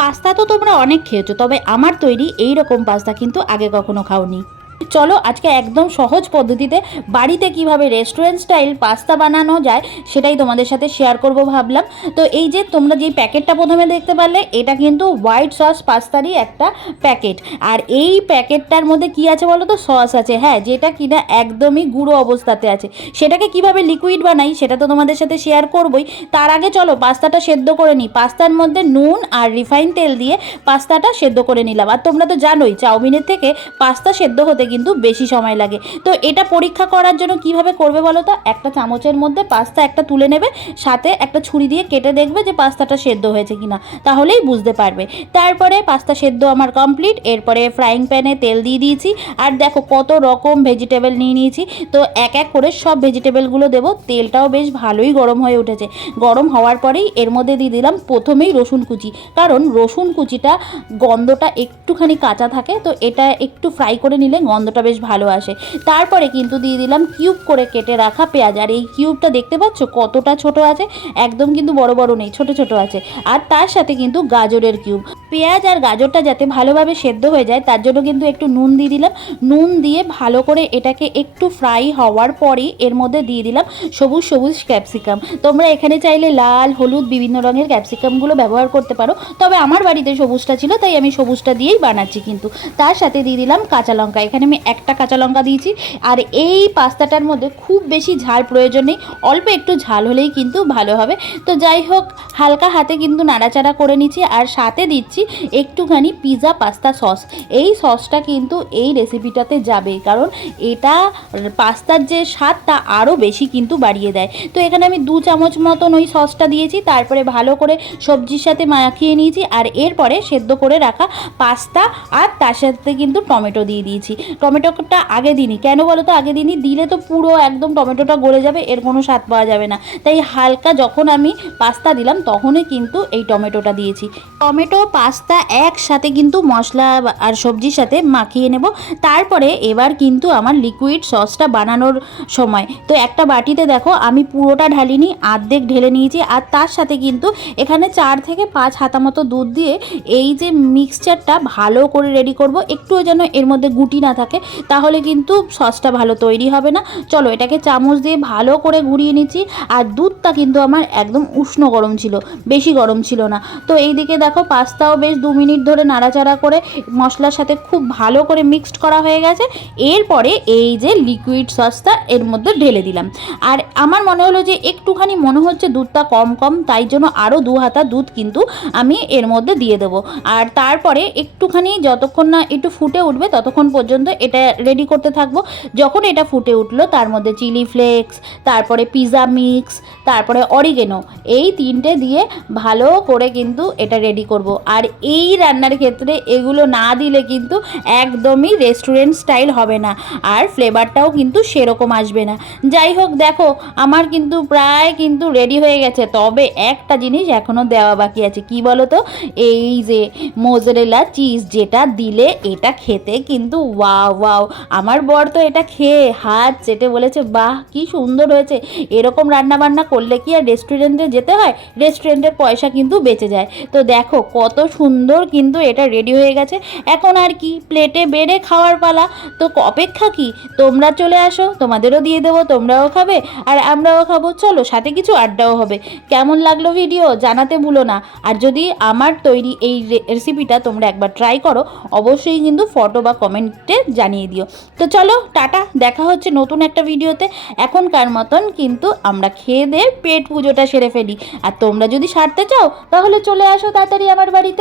Pasta তো তোমরা অনেক খেয়েছো, তবে আমার তৈরি এই রকম পাস্তা কিন্তু আগে কখনো খাওনি। চলো আজকে একদম সহজ পদ্ধতিতে বাড়িতে কিভাবে রেস্টুরেন্ট স্টাইল পাস্তা বানানো যায় সেটাই তোমাদের সাথে শেয়ার করব ভাবলাম। তো এই যে তোমরা যে প্যাকেটটা প্রথমে দেখতে পারলে, এটা কিন্তু হোয়াইট সস পাস্তারই একটা প্যাকেট। আর এই প্যাকেটটার মধ্যে কি আছে বলো তো? সস আছে, হ্যাঁ, যেটা কিনা একদমই গুঁড়ো অবস্থাতে আছে। সেটাকে কিভাবে লিকুইড বানাই সেটা তো তোমাদের সাথে শেয়ার করবই। তার আগে চলো পাস্তাটা সেদ্ধ করে নিই। পাস্তার মধ্যে নুন আর রিফাইন তেল দিয়ে পাস্তাটা সেদ্ধ করে নিলাম। আর তোমরা তো জানোই চাউমিনের থেকে পাস্তা সেদ্ধ হতে কিন্তু বেশি সময় লাগে। তো এটা পরীক্ষা করার জন্য কিভাবে করবে বলো তো? একটা চামচের মধ্যে পাস্তা একটা তুলে নেবে, সাথে একটা ছুরি দিয়ে কেটে দেখবে যে পাস্তাটা সেদ্ধ হয়েছে কিনা, তাহলেই বুঝতে পারবে। তারপরে পাস্তা সেদ্ধ আমার কমপ্লিট। এরপরে ফ্রাইং প্যানে তেল দিয়ে দিয়েছি, আর দেখো কত রকম ভেজিটেবল নিয়ে নিয়েছি। তো এক এক করে সব ভেজিটেবলগুলো দেবো। তেলটাও বেশ ভালোই গরম হয়ে উঠেছে। গরম হওয়ার পরেই এর মধ্যে দিয়ে দিলাম প্রথমেই রসুন কুচি, কারণ রসুন কুচিটা গন্ধটা একটুখানি কাঁচা থাকে, তো এটা একটু ফ্রাই করে নিলে গন্ধটা বেশ ভালো আসে। তারপরে কিন্তু দিয়ে দিলাম কিউব করে কেটে রাখা পেঁয়াজ। আর এই কিউবটা দেখতে পাচ্ছ কতটা ছোট আছে, একদম কিন্তু বড় বড় নেই, ছোট ছোট আছে। আর তার সাথে কিন্তু গাজরের কিউব। পেঁয়াজ আর গাজরটা যাতে ভালোভাবে সেদ্ধ হয়ে যায় তার জন্য কিন্তু একটু নুন দিয়ে দিলাম। নুন দিয়ে ভালো করে এটাকে একটু ফ্রাই হওয়ার পরেই এর মধ্যে দিয়ে দিলাম সবুজ সবুজ ক্যাপসিকাম। তোমরা এখানে চাইলে লাল, হলুদ, বিভিন্ন রঙের ক্যাপসিকামগুলো ব্যবহার করতে পারো, তবে আমার বাড়িতে সবুজটা ছিল তাই আমি সবুজটা দিয়েই বানাচ্ছি। কিন্তু তার সাথে দিয়ে দিলাম কাঁচা লঙ্কা। এখানে আমি একটা কাঁচা লঙ্কা দিয়েছি। আর এই পাস্তাটার মধ্যে খুব বেশি ঝাল প্রয়োজন নেই, অল্প একটু ঝাল হলেই কিন্তু ভালো হবে। তো যাই হোক, হালকা হাতে কিন্তু নাড়াচাড়া করে নিচ্ছি। আর সাথে দিচ্ছি একটুখানি পিৎজা পাস্তা সস। এই সসটা কিন্তু এই রেসিপিটাতে যাবে, কারণ এটা পাস্তার যে স্বাদটা আরও বেশি কিন্তু বাড়িয়ে দেয়। তো এখানে আমি 2 চামচ মতন ওই সসটা দিয়েছি। তারপরে ভালো করে সবজির সাথে মাখিয়ে নিয়েছি। আর এরপরে সেদ্ধ করে রাখা পাস্তা আর তার সাথে কিন্তু টমেটো দিয়ে দিয়েছি। টমেটোটা আগে দিইনি, কেন বলো তো? আগে দিইনি, দিলে তো পুরো একদম টমেটোটা গলে যাবে, এর কোনো স্বাদ পাওয়া যাবে না। তাই হালকা যখন আমি পাস্তা দিলাম তখনই কিন্তু এই টমেটোটা দিয়েছি। টমেটো পাস্তা একসাথে কিন্তু মশলা আর সবজির সাথে মাখিয়ে নেব। তারপরে এবার কিন্তু আমার লিকুইড সসটা বানানোর সময়। তো একটা বাটিতে দেখো আমি পুরোটা ঢালিনি, অর্ধেক ঢেলে নিয়েছি। আর তার সাথে কিন্তু এখানে 4 থেকে 5 হাতা মতো দুধ দিয়ে এই যে মিক্সচারটা ভালো করে রেডি করব। একটুও যেন এর মধ্যে গুটি না থাকে, তাহলে কিন্তু সসটা ভালো তৈরি হবে না। চলো এটাকে চামচ দিয়ে ভালো করে ঘুরিয়ে নিচ্ছি। আর দুধটা কিন্তু আমার একদম উষ্ণ গরম ছিল, বেশি গরম ছিল না। তো এইদিকে দেখো পাস্তাও বেশ 2 মিনিট ধরে নাড়াচাড়া করে মশলার সাথে খুব ভালো করে মিক্সড করা হয়ে গেছে। এরপরে এই যে লিকুইড সসটা এর মধ্যে ঢেলে দিলাম। আর আমার মনে হলো যে একটুখানি মনে হচ্ছে দুধটা কম কম, তাই জন্য আরও 2 হাতা দুধ কিন্তু আমি এর মধ্যে দিয়ে দেবো। আর তারপরে একটুখানি যতক্ষণ না একটু ফুটে উঠবে ততক্ষণ পর্যন্ত এটা রেডি করতে থাকবো। যখন এটা ফুটে উঠলো তার মধ্যে চিলি ফ্লেক্স, তারপরে পিৎজা মিক্স, তারপরে অরিগেনো, এই 3টে দিয়ে ভালো করে কিন্তু এটা রেডি করব। আর এই রান্নার ক্ষেত্রে এগুলো না দিলে কিন্তু একদমই রেস্টুরেন্ট স্টাইল হবে না, আর ফ্লেভারটাও কিন্তু সেরকম আসবে না। যাই হোক, দেখো আমার কিন্তু প্রায় কিন্তু রেডি হয়ে গেছে, তবে একটা জিনিস এখনও দেওয়া বাকি আছে। কি বলো তো? এই যে মোজারেলা চিজ, যেটা দিলে এটা খেতে কিন্তু ওয়াও ওয়াও। আমার বর তো এটা খেয়ে হাত চেটে বলেছে, বাহ কি সুন্দর হয়েছে। এরকম রান্না বান্না করলে কি আর রেস্টুরেন্টে যেতে হয়? রেস্টুরেন্টের পয়সা কিন্তু বেঁচে যায়। তো দেখো কত সুন্দর কিন্তু এটা রেডি হয়ে গেছে। এখন আর কি, প্লেটে বেড়ে খাওয়ার পালা। তো অপেক্ষা কি, তোমরা চলে আসো, তোমাদেরও দিয়ে দেবো, তোমরাও খাবে আর আমরাও খাবো। চলো সাথে কিছু আড্ডাও হবে। কেমন লাগলো ভিডিও জানাতে ভুলো না। আর যদি আমার তৈরি এই রেসিপিটা তোমরা একবার ট্রাই করো, অবশ্যই কিন্তু ফটো বা কমেন্টে জানিয়ে দিও। তো চলো টাটা, দেখা হচ্ছে নতুন একটা ভিডিওতে। এখনকার মতন কিন্তু আমরা খেয়ে দিয়ে পেট পুজোটা সেরে ফেলি। আর তোমরা যদি সারতে চাও তাহলে চলে আসো তাড়াতাড়ি আমার বাড়িতে।